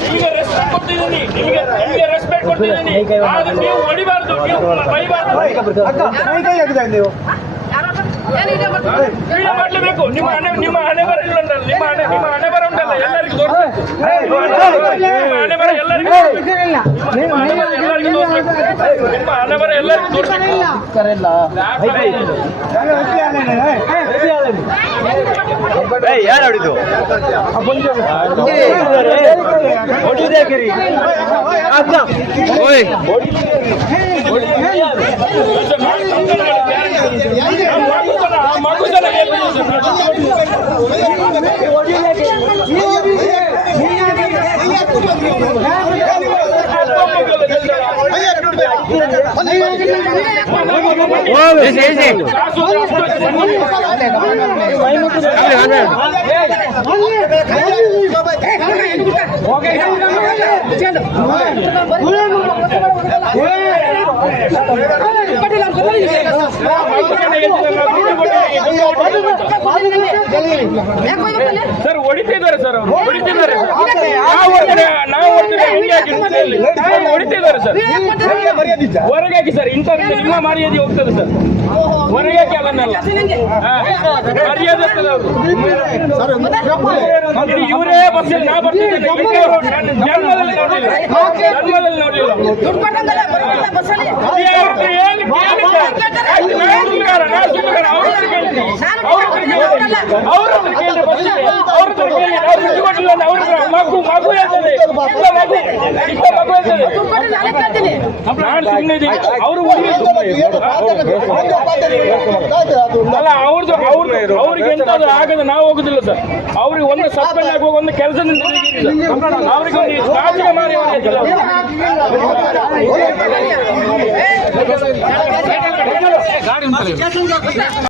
ನಿಮಗೆ ರೆಸ್ಪೆಕ್ಟ್ ಕೊಡ್ತಿದ್ದೀನಿ ನಿಮಗೆ ನಿಮಗೆ ರೆಸ್ಪೆಕ್ಟ್ ಕೊಡ್ತಿದ್ದೀನಿ ಆದ್ರೆ ನೀವು ಹೊಡಿಬಾರ್ದು ನೀವು ಬೈಬಾರ್ದು ಕ್ರೀಡೆ ಮಾಡಲೇಬೇಕು ನಿಮ್ಮ ಹಣೆ ನಿಮ್ಮ ಹಣೆ ಬರ ಇಲ್ಲ ನಿಮ್ಮ ಹಣೆ ನಿಮ್ಮ ಹಣೆ ಬರ ಉಂಟಲ್ಲ ಎಲ್ಲರಿಗೂ ತೋರಿಸ್ಬೇಕು ನಿಮ್ಮ ಹಣೆ ಬರ ಎಲ್ಲರಿಗೂ ನಿಮ್ಮ ಹಣೆ ಬರ ಎಲ್ಲರಿಗೂ ತೋರಿಸ್ಬೇಕು ನಿಮ್ಮ ಹಣೆ ಬರ ಎಲ್ಲರಿಗೂ ತೋರಿಸ್ಬೇಕು ಯಾರು ಹೊಡಿದು ಓಯ್ ಮಗುದನ ಸರ್ ಹೊಡಿತಿದ್ದಾರೆ ಸರ್ ಅವರು ಹೊಡಿತಿದ್ದಾರೆ ಹೊರಗೆ ಹಾಕಿ ಸರ್ ಇಂಥ ಮರ್ಯಾದೆ ಹೋಗ್ತದೆ ಸರ್ ಹೊರಗಾಕಿ ಹಾ. ಮರ್ಯಾದೆ ಇವರೇ ಬಸ್ ನಾ ಬರ್ತಿದ್ದೆ ಜನ್ಮದಲ್ಲಿ ನೋಡಲಿಲ್ಲ ಜನ್ಮದಲ್ಲಿ ನೋಡಲಿಲ್ಲ ಕೇಳಿ. ಅವ್ರ. ಅವ್ರ ಕೇಳಿ ಅವ್ರ ಕೇಳಿ ಅವ್ರು ಮಗು ಮಗು ಹೇಳ್ತದೆ ಅವರು ಅವ್ರದ್ದು ಅವ್ರದ್ದು ಅವ್ರಿಗೆ ಎಂತಾದ್ರು ಆಗದ ನಾವು ಹೋಗುದಿಲ್ಲ ಸರ್ ಅವ್ರಿಗೆ ಒಂದು ಸಸ್ಪೆಂಡ್ ಆಗುವಾಗ ಒಂದು ಕೆಲಸದಿಂದ ಅವ್ರಿಗೆ ಒಂದು ಅವ್ರಿಗೆ